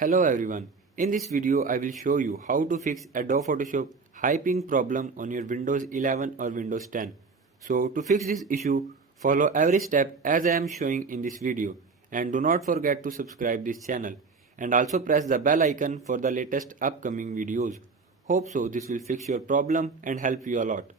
Hello everyone, in this video I will show you how to fix Adobe Photoshop high ping problem on your Windows 11 or Windows 10. So to fix this issue, follow every step as I am showing in this video, and do not forget to subscribe this channel and also press the bell icon for the latest upcoming videos. Hope so this will fix your problem and help you a lot.